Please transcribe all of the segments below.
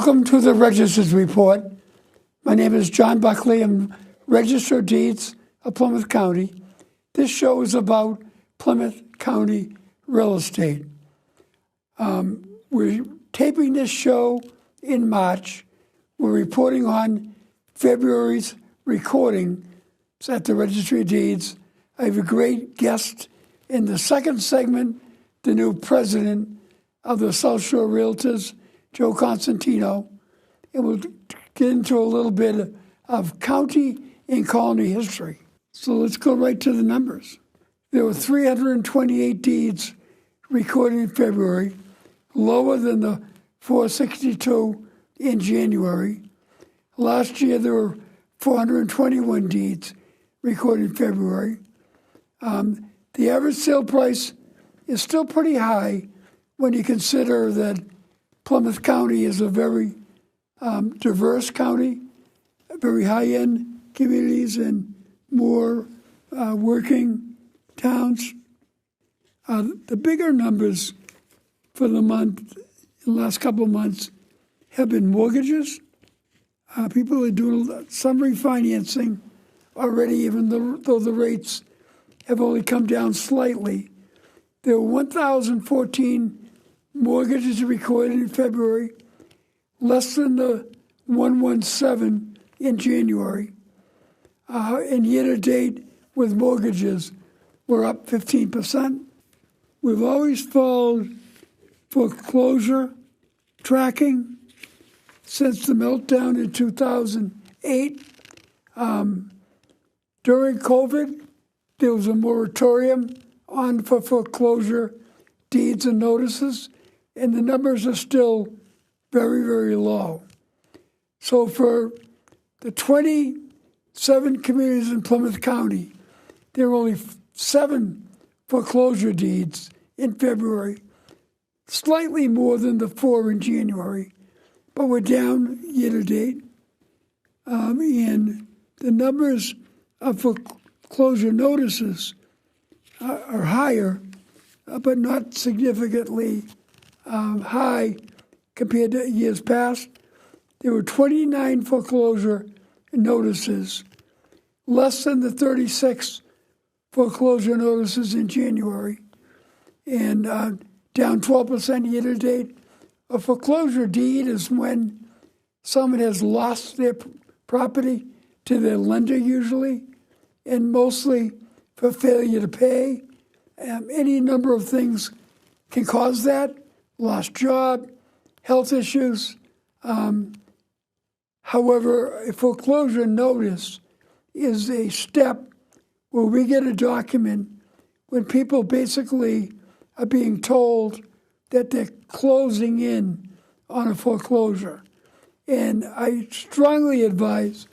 Welcome to the Register's Report. My name is John Buckley. I'm Register of Deeds of Plymouth County. This show is about Plymouth County real estate. We're taping this show in March. We're reporting on February's recording at the Registry of Deeds. I have a great guest in the second segment, the new president of the South Shore Realtors, Joe Costantino, and we'll get into a little bit of county and colony history. So let's go right to the numbers. There were 328 deeds recorded in February, lower than the 462 in January. Last year, there were 421 deeds recorded in February. The average sale price is still pretty high when you consider that Plymouth County is a very diverse county, very high-end communities and more working towns. The bigger numbers for the month, in the last couple of months, have been mortgages. People are doing some refinancing already, even though the rates have only come down slightly. There were 1,014 mortgages recorded in February, less than the 117 in January. And year-to-date with mortgages, we're up 15%. We've always followed foreclosure tracking since the meltdown in 2008. During COVID, there was a moratorium on for foreclosure deeds and notices, and the numbers are still very, very low. So for the 27 communities in Plymouth County, there are only 7 foreclosure deeds in February, slightly more than the 4 in January, but we're down year-to-date. And the numbers of foreclosure notices are higher, but not significantly high compared to years past. There were 29 foreclosure notices, less than the 36 foreclosure notices in January, and down 12% year-to-date. A foreclosure deed is when someone has lost their property to their lender usually, and mostly for failure to pay. Any number of things can cause that: lost job, health issues. However, a foreclosure notice is a step where we get a document when people basically are being told that they're closing in on a foreclosure. And I strongly advise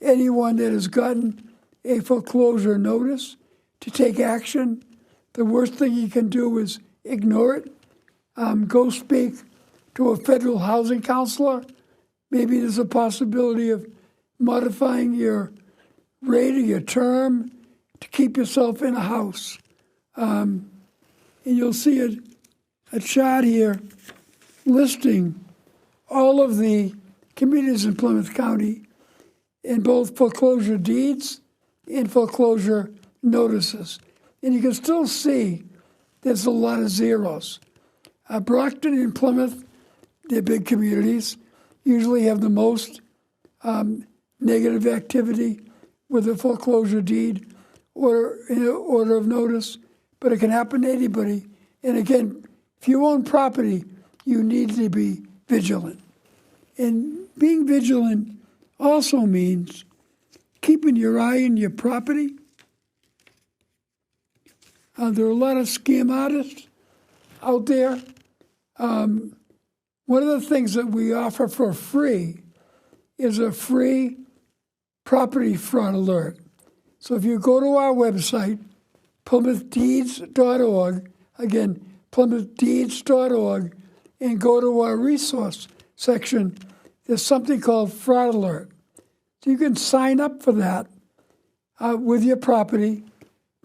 anyone that has gotten a foreclosure notice to take action. The worst thing you can do is ignore it. Go speak to a federal housing counselor. Maybe there's a possibility of modifying your rate or your term to keep yourself in a house. And you'll see a chart here listing all of the communities in Plymouth County in both foreclosure deeds and foreclosure notices. And you can still see there's a lot of zeros. Brockton and Plymouth, they're big communities, usually have the most negative activity with a foreclosure deed or in order of notice, but it can happen to anybody. And again, if you own property, you need to be vigilant. And being vigilant also means keeping your eye on your property. There are a lot of scam artists out there. One of the things that we offer for free is a free property fraud alert. So if you go to our website, PlymouthDeeds.org, again, PlymouthDeeds.org, and go to our resource section, there's something called fraud alert. So you can sign up for that with your property,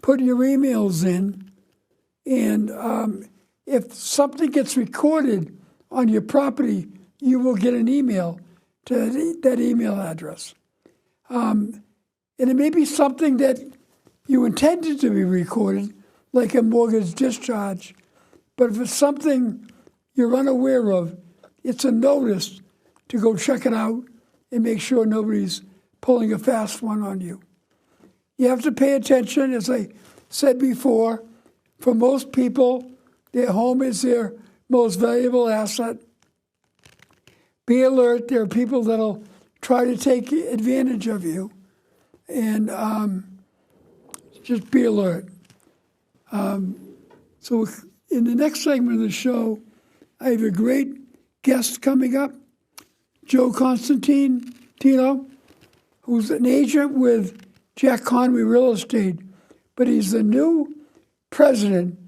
put your emails in, and if something gets recorded on your property you will get an email to that email address. And it may be something that you intended to be recorded, like a mortgage discharge, but if it's something you're unaware of, it's a notice to go check it out and make sure nobody's pulling a fast one on you. You have to pay attention, as I said before. For most people, their home is their most valuable asset. Be alert. There are people that'll try to take advantage of you, and just be alert. So in the next segment of the show, I have a great guest coming up, Joe Costantino, who's an agent with Jack Conway Real Estate, but he's the new president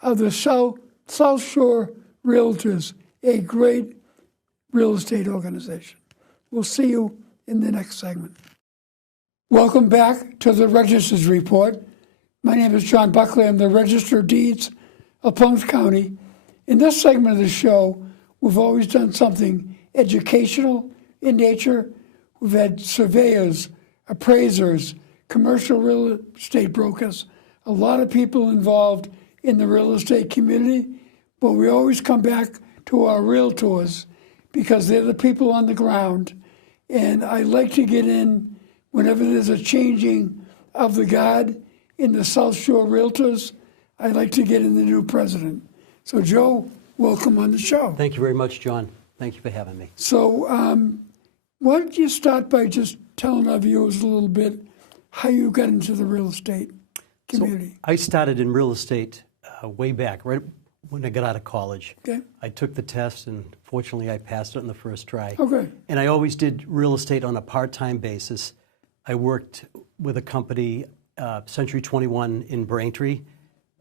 of the South Shore Realtors, a great real estate organization. We'll see you in the next segment. Welcome back to the Register's Report. My name is John Buckley. I'm the Register of Deeds of Plymouth County. In this segment of the show, we've always done something educational in nature. We've had surveyors, appraisers, commercial real estate brokers, a lot of people involved in the real estate community, but we always come back to our realtors because they're the people on the ground. And I like to get in whenever there's a changing of the guard in the South Shore Realtors. I like to get in the new president. So, Joe, welcome on the show. Thank you very much, John. Thank you for having me. So, why don't you start by just telling our viewers a little bit how you got into the real estate community? So I started in real estate way back, right when I got out of college. Okay. I took the test, and fortunately, I passed it on the first try. Okay. And I always did real estate on a part-time basis. I worked with a company, Century 21 in Braintree,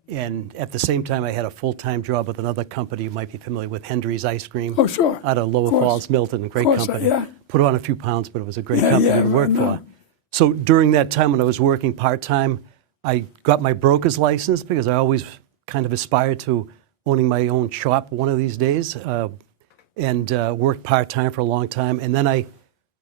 and at the same time, I had a full-time job with another company you might be familiar with, Hendry's Ice Cream. Oh, sure. Out of Lower Falls, Milton, great company. Yeah. Put on a few pounds, but it was a great company to work for. So during that time when I was working part-time, I got my broker's license because I always kind of aspired to owning my own shop one of these days, and worked part-time for a long time. And then I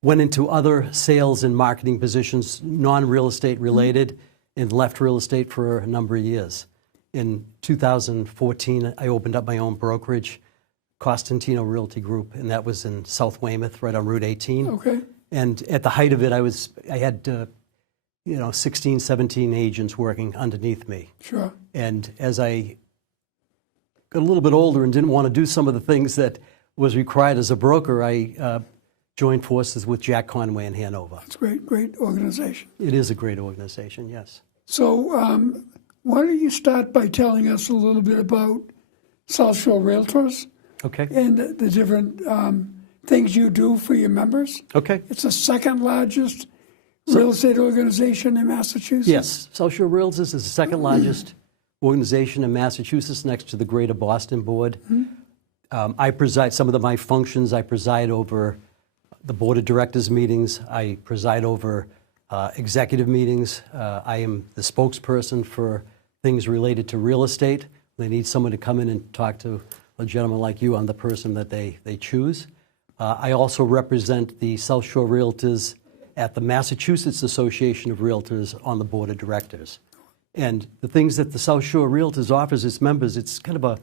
went into other sales and marketing positions, non-real estate related, and left real estate for a number of years. In 2014, I opened up my own brokerage, Costantino Realty Group, and that was in South Weymouth, right on Route 18. Okay. And at the height of it, I had 16, 17 agents working underneath me. Sure. And as I got a little bit older and didn't want to do some of the things that was required as a broker, I joined forces with Jack Conway in Hanover. It's a great organization. It is a great organization, yes. So why don't you start by telling us a little bit about South Shore Realtors? Okay. And the different things you do for your members. Okay. It's the second largest real estate organization in Massachusetts. Yes, South Shore Realtors is the second largest organization in Massachusetts, next to the Greater Boston Board. I preside my functions. I preside over the board of directors meetings. I preside over executive meetings. I am the spokesperson for things related to real estate. They need someone to come in and talk to a gentleman like you. I'm the person that they choose. I also represent the South Shore Realtors at the Massachusetts Association of Realtors on the board of directors. And the things that the South Shore Realtors offers its members, it's kind of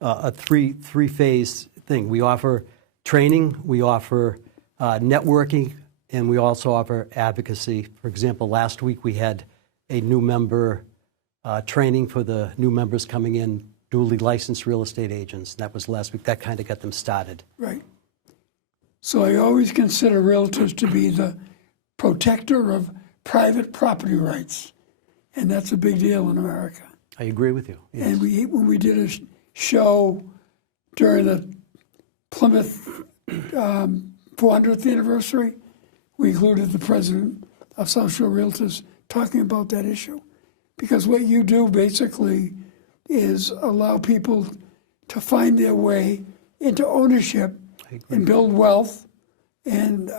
a three-phase thing. We offer training, we offer networking, and we also offer advocacy. For example, last week we had a new member training for the new members coming in, duly licensed real estate agents. That was last week. That kind of got them started. Right. So I always consider realtors to be the protector of private property rights, and that's a big deal in America. I agree with you. Yes. And when we did a show during the Plymouth 400th anniversary, we included the president of South Shore Realtors talking about that issue. Because what you do basically is allow people to find their way into ownership and build wealth, and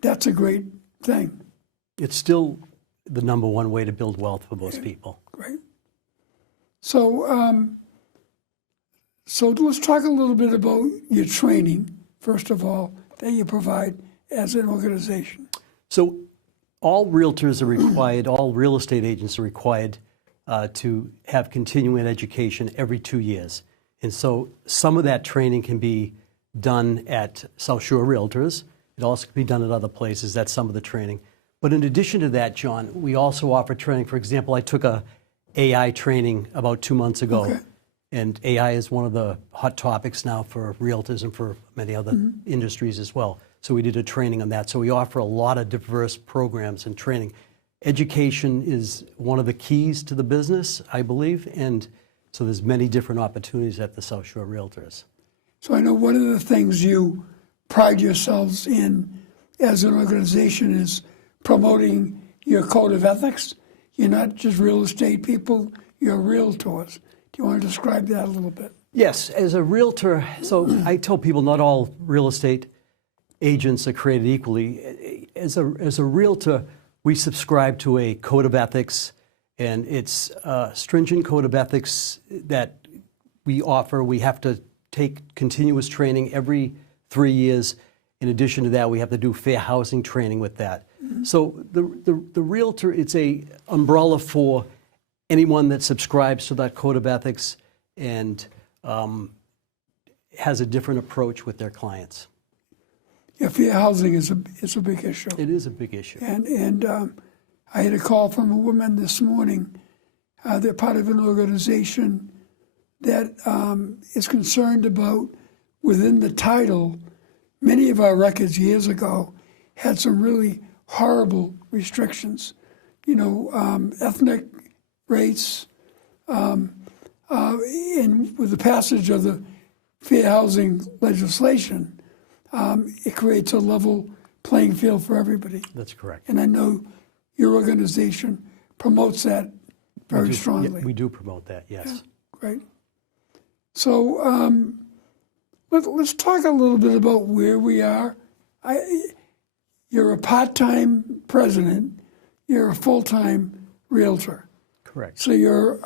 that's a great thing. It's still the number one way to build wealth for most people. Great. So So let's talk a little bit about your training, first of all, that you provide as an organization. So all realtors are required, all real estate agents are required to have continuing education every 2 years. And so some of that training can be done at South Shore Realtors. It also can be done at other places. That's some of the training. But in addition to that, John, we also offer training. For example, I took a AI training about 2 months ago. Okay. And AI is one of the hot topics now for realtors and for many other industries as well. So we did a training on that. So we offer a lot of diverse programs and training. Education is one of the keys to the business, I believe. And so there's many different opportunities at the South Shore Realtors. So I know one of the things you pride yourselves in as an organization is promoting your code of ethics. You're not just real estate people, you're realtors. Do you want to describe that a little bit? Yes, as a realtor, so I tell people not all real estate agents are created equally. As a realtor, we subscribe to a code of ethics, and it's a stringent code of ethics that we offer. We have to take continuous training every 3 years. In addition to that, we have to do fair housing training with that. So the realtor, it's a umbrella for anyone that subscribes to that code of ethics and has a different approach with their clients. Yeah, fair housing is a big issue. It is a big issue. And I had a call from a woman this morning. They're part of an organization that is concerned about, within the title, many of our records years ago had some really horrible restrictions. You know, ethnic, race, and with the passage of the fair housing legislation, it creates a level playing field for everybody. That's correct. And I know your organization promotes that very strongly. Yeah, we do promote that, yes. Yeah, great. So let's talk a little bit about where we are. You're a part-time president. You're a full-time realtor. Correct. So you're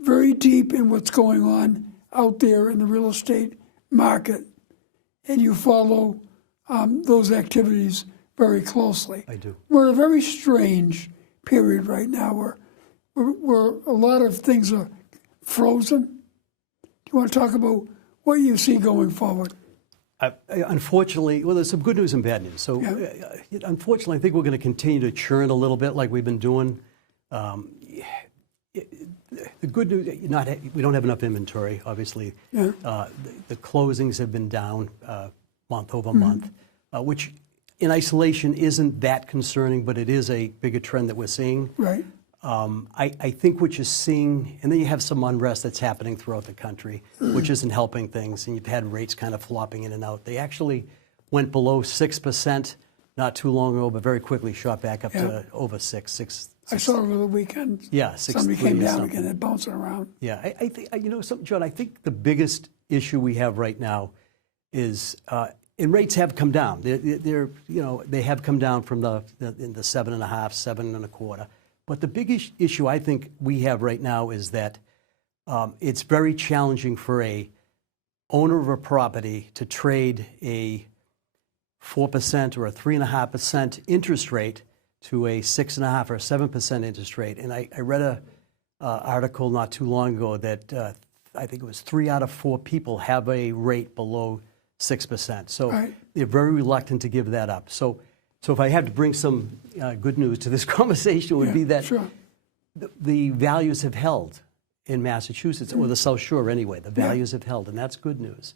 very deep in what's going on out there in the real estate market, and you follow those activities very closely. I do. We're in a very strange period right now where a lot of things are frozen. Do you want to talk about what you see going forward? Unfortunately, well, there's some good news and bad news. So, unfortunately, I think we're going to continue to churn a little bit like we've been doing. The good news, we don't have enough inventory, obviously. Yeah. The closings have been down month over month, which in isolation isn't that concerning, but it is a bigger trend that we're seeing. Right. I think what you're seeing, and then you have some unrest that's happening throughout the country, which isn't helping things, and you've had rates kind of flopping in and out. They actually went below 6% not too long ago, but very quickly shot back up to over 6. I saw over the weekend. Yeah, somebody came down again and bouncing around. Yeah, I think, you know, John, I think the biggest issue we have right now is, and rates have come down. They're you know, they have come down from the 7.5, 7.25. But the big issue I think we have right now is that it's very challenging for a owner of a property to trade a 4% or a 3.5% interest rate to a 6.5 or 7% interest rate. And I read a article not too long ago that I think it was 3 out of 4 people have a rate below 6%. So they're very reluctant to give that up. So if I had to bring some good news to this conversation, it would be that the values have held in Massachusetts, or the South Shore anyway. The values have held, and that's good news.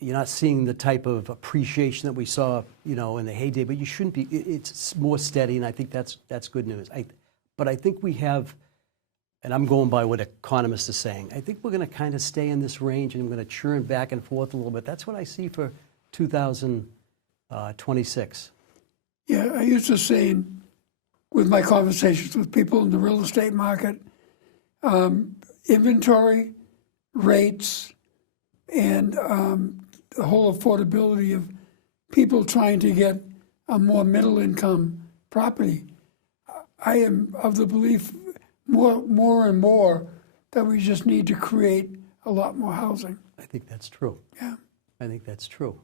You're not seeing the type of appreciation that we saw, you know, in the heyday, but you shouldn't be. It's more steady, and I think that's good news. But I think we have, and I'm going by what economists are saying, I think we're going to kind of stay in this range, and we're going to churn back and forth a little bit. That's what I see for 2026. Yeah, I used to say with my conversations with people in the real estate market, inventory, rates, and the whole affordability of people trying to get a more middle income property. I am of the belief more and more that we just need to create a lot more housing. I think that's true. Yeah. I think that's true.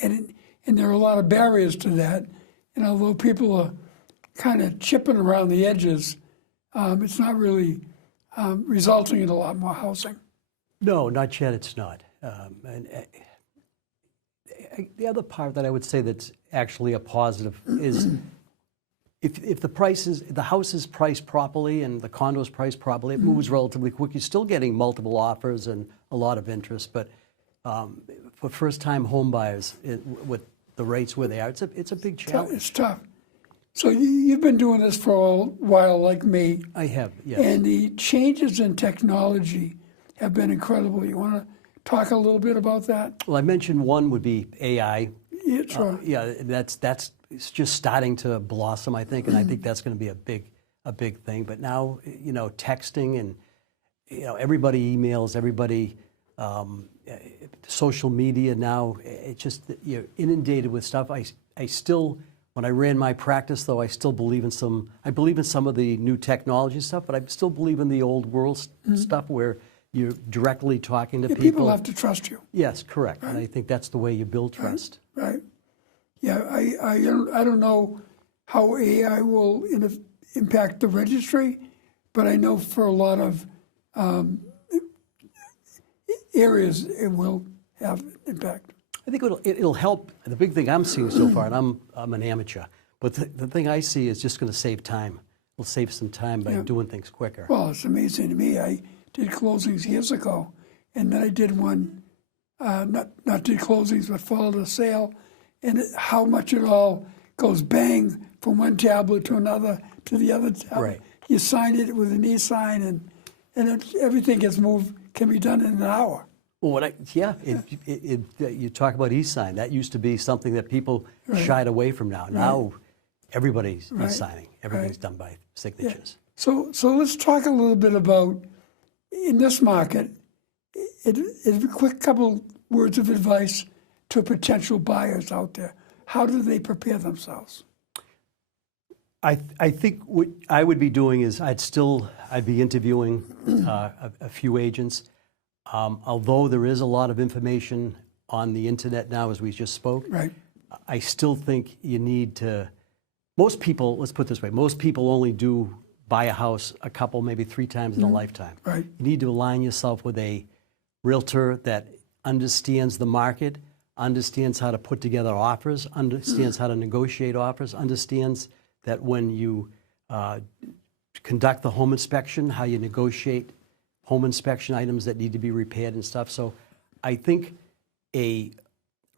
And there are a lot of barriers to that. And although people are kind of chipping around the edges, it's not really resulting in a lot more housing. No, not yet. It's not. The other part that I would say that's actually a positive is if the house is priced properly and the condo is priced properly, it moves relatively quick. You're still getting multiple offers and a lot of interest, but for first-time home buyers, with the rates where they are, it's a big challenge. It's tough. So you've been doing this for a while, like me. I have, yes. And the changes in technology have been incredible. You want to talk a little bit about that? Well, I mentioned one would be AI. Yeah, sure. That's it's just starting to blossom, I think, and I think that's going to be a big thing. But now, texting and everybody emails, everybody social media now. It's just you're inundated with stuff. I still, when I ran my practice, though, I still believe in some. I believe in some of the new technology stuff, but I still believe in the old world stuff where you're directly talking to people. People have to trust you. Yes, correct. Right. And I think that's the way you build trust. Right. Yeah, I don't know how AI will impact the registry, but I know for a lot of areas it will have impact. I think it'll help. The big thing I'm seeing so far, and I'm an amateur, but the thing I see is just going to save time. It'll save some time by doing things quicker. Well, it's amazing to me. I did closings years ago, and then I did one, not did closings, but followed a sale, and how much it all goes bang from one tablet to another to the other tablet. Right. You sign it with an e-sign, and everything can be done in an hour. Well, you talk about e-sign. That used to be something that people shied away from now. Now everybody's e-signing. Everything's done by signatures. Yeah. So let's talk a little bit about, in this market, a quick couple words of advice to potential buyers out there. How do they prepare themselves? I think what I would be doing is I'd be interviewing a few agents. Although there is a lot of information on the internet now, as we just spoke, Right. I still think you need to. Most people, let's put it this way, most people only do buy a house a couple, maybe 3 times in a lifetime. Right. You need to align yourself with a realtor that understands the market, understands how to put together offers, understands how to negotiate offers, understands that when you conduct the home inspection, how you negotiate home inspection items that need to be repaired and stuff. So I think a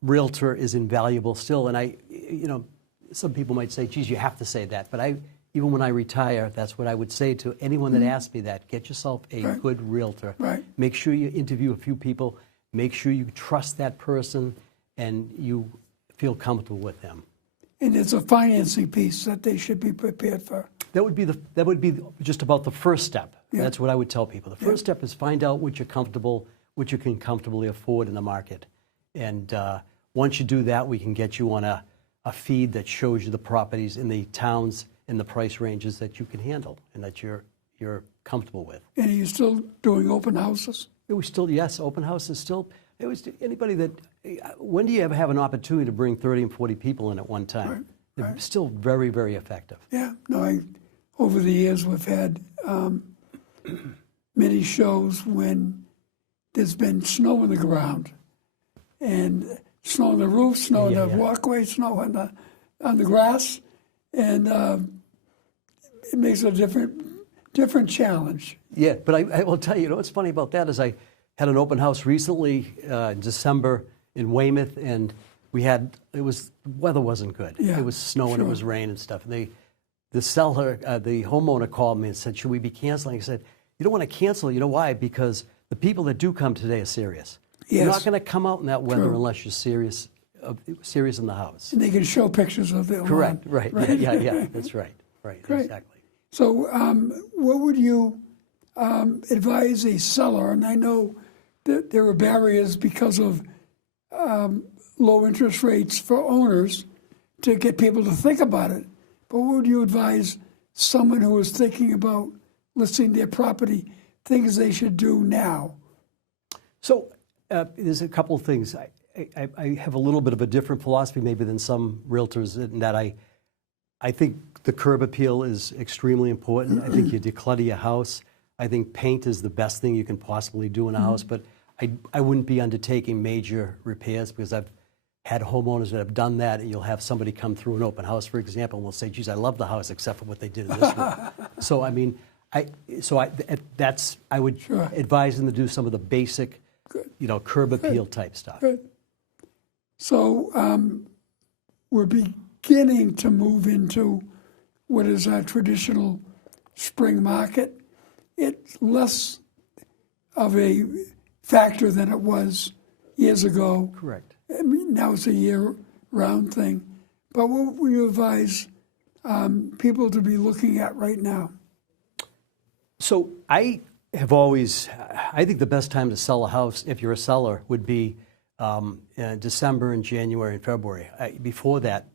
realtor is invaluable still. And some people might say, geez, you have to say that. But even when I retire, that's what I would say to anyone that asks me that. Get yourself a good realtor. Right. Make sure you interview a few people. Make sure you trust that person and you feel comfortable with them. And it's a financing piece that they should be prepared for. That would be just about the first step. Yeah. That's what I would tell people. The first step is find out what you can comfortably afford in the market. And once you do that, we can get you on a feed that shows you the properties in the towns in the price ranges that you can handle and that you're comfortable with. And are you still doing open houses? It was still, yes, open houses still. It was anybody that, when do you ever have an opportunity to bring 30 and 40 people in at one time? They're still very, very effective. Yeah, no, over the years we've had many shows when there's been snow on the ground, and snow on the roof, snow on the walkway, snow on the grass, and it makes a different challenge. Yeah, but I will tell you, what's funny about that is I had an open house recently in December in Weymouth, and weather wasn't good. Yeah, it was snow and it was rain and stuff. And the homeowner called me and said, should we be canceling? I said, you don't want to cancel. You know why? Because the people that do come today are serious. Yes. You're not going to come out in that weather unless you're serious in the house. And they can show pictures of their Correct, lawn. right. Yeah, that's right. Right, Great. Exactly. So what would you advise a seller? And I know that there are barriers because of low interest rates for owners to get people to think about it. But what would you advise someone who is thinking about listing their property things they should do now? So there's a couple of things. I have a little bit of a different philosophy maybe than some realtors in that I think the curb appeal is extremely important. I think you declutter your house. I think paint is the best thing you can possibly do in a house, but I wouldn't be undertaking major repairs because I've had homeowners that have done that, and you'll have somebody come through an open house, for example, and will say, geez, I love the house except for what they did in this room. So, I mean, I would advise them to do some of the basic, curb appeal type stuff. Good. So we're beginning to move into what is our traditional spring market. It's less of a factor than it was years ago. Correct. I mean, now it's a year-round thing. But what would you advise people to be looking at right now? So I think the best time to sell a house, if you're a seller, would be December and January and February. Before that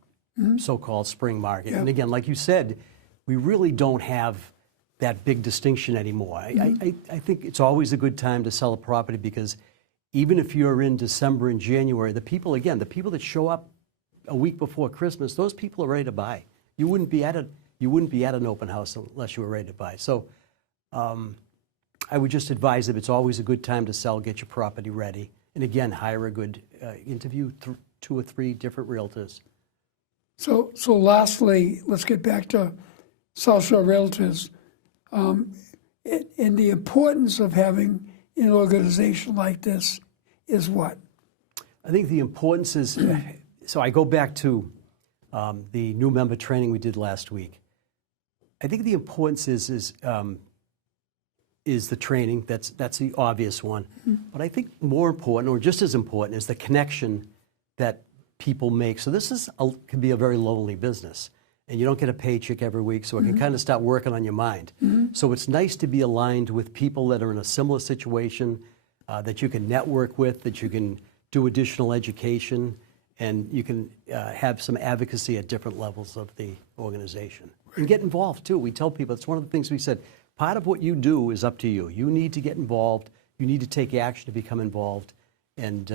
so-called spring market. And again, like you said, we really don't have that big distinction anymore. I think it's always a good time to sell a property because even if you're in December and January, the people that show up a week before Christmas, those people are ready to buy. You wouldn't be at an open house unless you were ready to buy. So I would just advise that it's always a good time to sell, get your property ready, and again, hire a good interview 2 or 3 different realtors. So lastly, let's get back to South Shore Realtors. And the importance of having an organization like this is what? I think the importance is, so I go back to the new member training we did last week. I think the importance is the training. That's the obvious one. But I think more important, or just as important, is the connection that people make. So this can be a very lonely business. And you don't get a paycheck every week, so it can kind of start working on your mind. So it's nice to be aligned with people that are in a similar situation, that you can network with, that you can do additional education, and you can have some advocacy at different levels of the organization. And get involved, too. We tell people, it's one of the things we said, part of what you do is up to you. You need to get involved. You need to take action to become involved and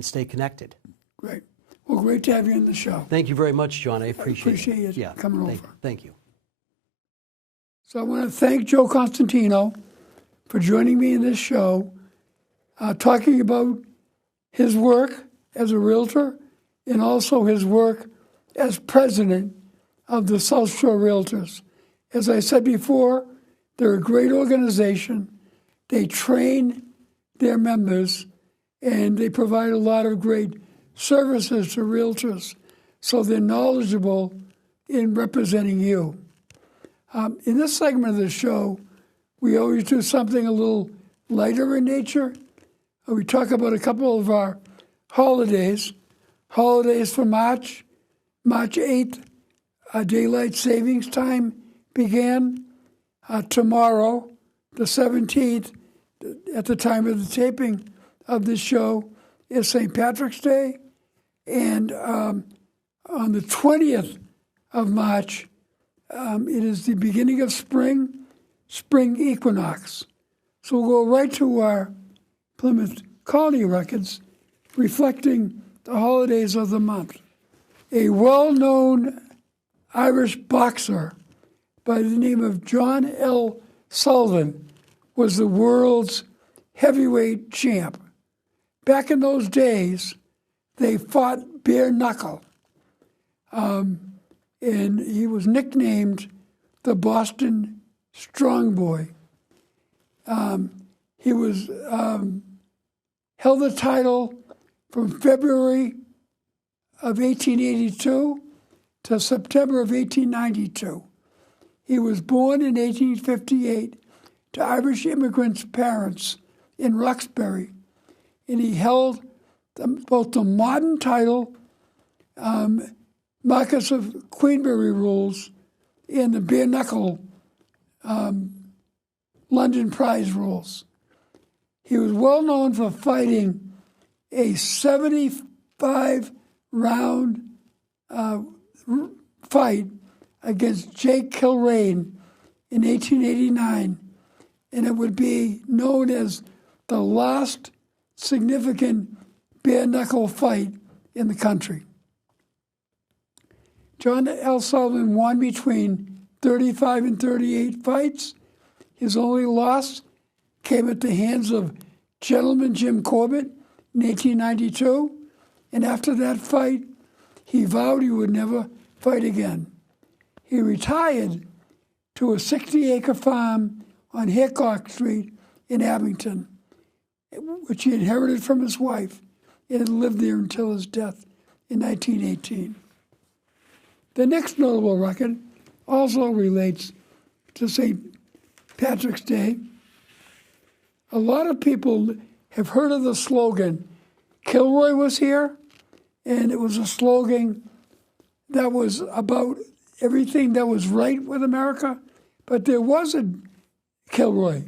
stay connected. Great. Well, great to have you on the show. Thank you very much, John. I appreciate you coming over. Thank you. So I want to thank Joe Costantino for joining me in this show, talking about his work as a realtor and also his work as president of the South Shore Realtors. As I said before, they're a great organization. They train their members, and they provide a lot of great services to realtors, so they're knowledgeable in representing you. In this segment of the show, we always do something a little lighter in nature. We talk about a couple of our holidays. Holidays for March 8th, daylight savings time began. Tomorrow, the 17th, at the time of the taping of this show, is St. Patrick's Day. And on the 20th of March, it is the beginning of spring equinox. So we'll go right to our Plymouth Colony records reflecting the holidays of the month. A well-known Irish boxer by the name of John L. Sullivan was the world's heavyweight champ. Back in those days, they fought bare knuckle, and he was nicknamed the Boston Strong Boy. He was held the title from February of 1882 to September of 1892. He was born in 1858 to Irish immigrants' parents in Duxbury, and he held both the modern title, Marquess of Queensberry rules, and the bare knuckle London prize rules. He was well known for fighting a 75-round fight against Jake Kilrain in 1889 and it would be known as the last significant bare-knuckle fight in the country. John L. Sullivan won between 35 and 38 fights. His only loss came at the hands of Gentleman Jim Corbett in 1892, and after that fight, he vowed he would never fight again. He retired to a 60-acre farm on Hickok Street in Abington, which he inherited from his wife, and had lived there until his death in 1918. The next notable record also relates to St. Patrick's Day. A lot of people have heard of the slogan, Kilroy was here, and it was a slogan that was about everything that was right with America, but there was a Kilroy,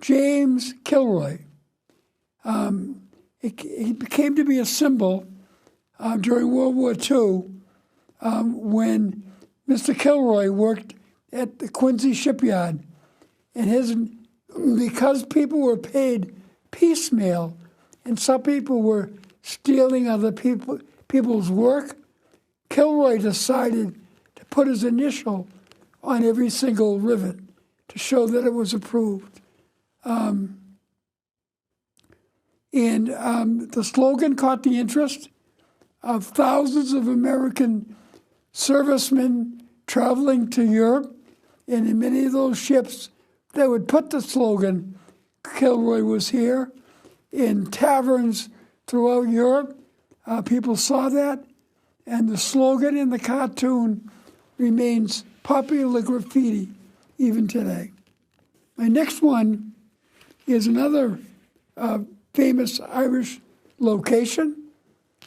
James Kilroy. It came to be a symbol during World War II when Mr. Kilroy worked at the Quincy shipyard, and because people were paid piecemeal, and some people were stealing other people's work, Kilroy decided to put his initial on every single rivet to show that it was approved. The slogan caught the interest of thousands of American servicemen traveling to Europe, and in many of those ships, they would put the slogan, Kilroy was here, in taverns throughout Europe. People saw that, and the slogan in the cartoon remains popular graffiti even today. My next one is another famous Irish location.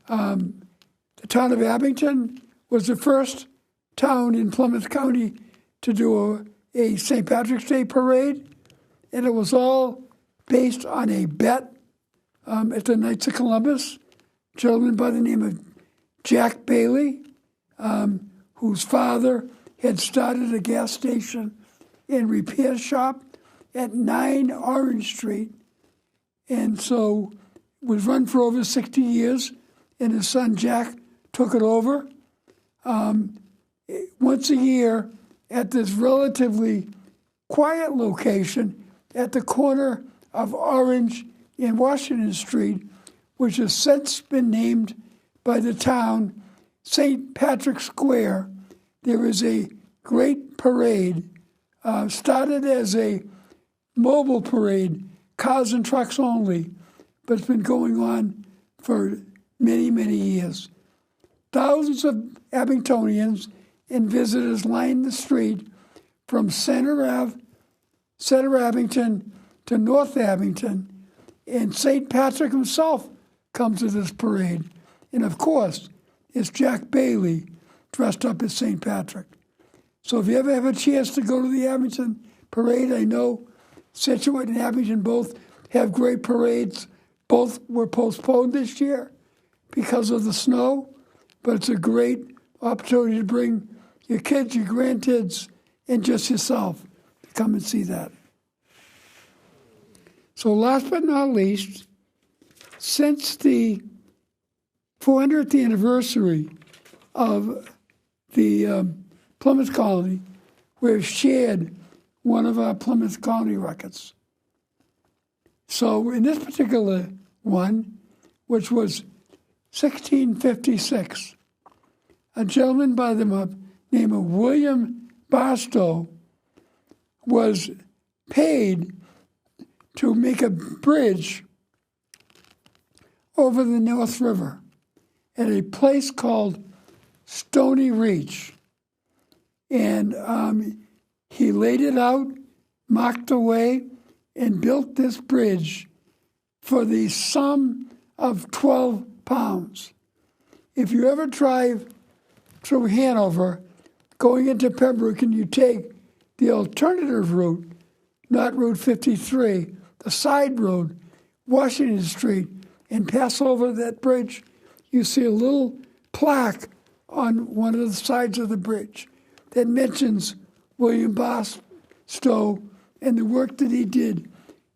The town of Abington was the first town in Plymouth County to do a St. Patrick's Day parade, and it was all based on a bet at the Knights of Columbus. A gentleman by the name of Jack Bailey, whose father had started a gas station and repair shop at 9 Orange Street, and so it was run for over 60 years, and his son Jack took it over. Once a year at this relatively quiet location at the corner of Orange and Washington Street, which has since been named by the town St. Patrick's Square, there is a great parade, started as a mobile parade, cars and trucks only, but it's been going on for many, many years. Thousands of Abingtonians and visitors line the street from Center Abington to North Abington, and St. Patrick himself comes to this parade. And of course, it's Jack Bailey dressed up as St. Patrick. So if you ever have a chance to go to the Abington parade, I know Situate and Abington both have great parades. Both were postponed this year because of the snow, but it's a great opportunity to bring your kids, your grandkids, and just yourself to come and see that. So last but not least, since the 400th anniversary of the Plymouth Colony, we've shared one of our Plymouth Colony records. So in this particular one, which was 1656, a gentleman by the name of William Barstow was paid to make a bridge over the North River at a place called Stony Reach. And he laid it out, marked the way, and built this bridge for the sum of 12 pounds. If you ever drive through Hanover, going into Pembroke, and you take the alternative route, not Route 53, the side road, Washington Street, and pass over that bridge, you see a little plaque on one of the sides of the bridge that mentions William Barstow and the work that he did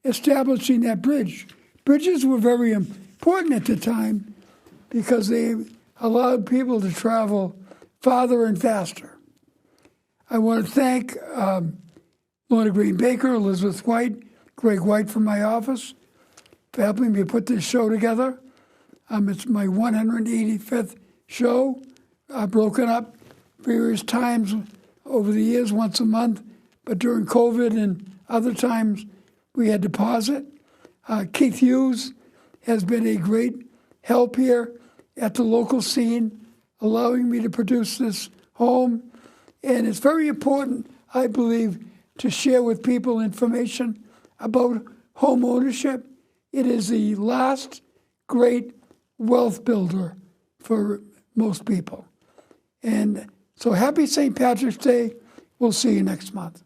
establishing that bridge. Bridges were very important at the time because they allowed people to travel farther and faster. I want to thank Lorna Green Baker, Elizabeth White, Greg White from my office for helping me put this show together. It's my 185th show, broken up various times over the years, once a month, but during COVID and other times we had to pause it. Keith Hughes has been a great help here at the local scene, allowing me to produce this home. And it's very important, I believe, to share with people information about home ownership. It is the last great wealth builder for most people. And so happy St. Patrick's Day. We'll see you next month.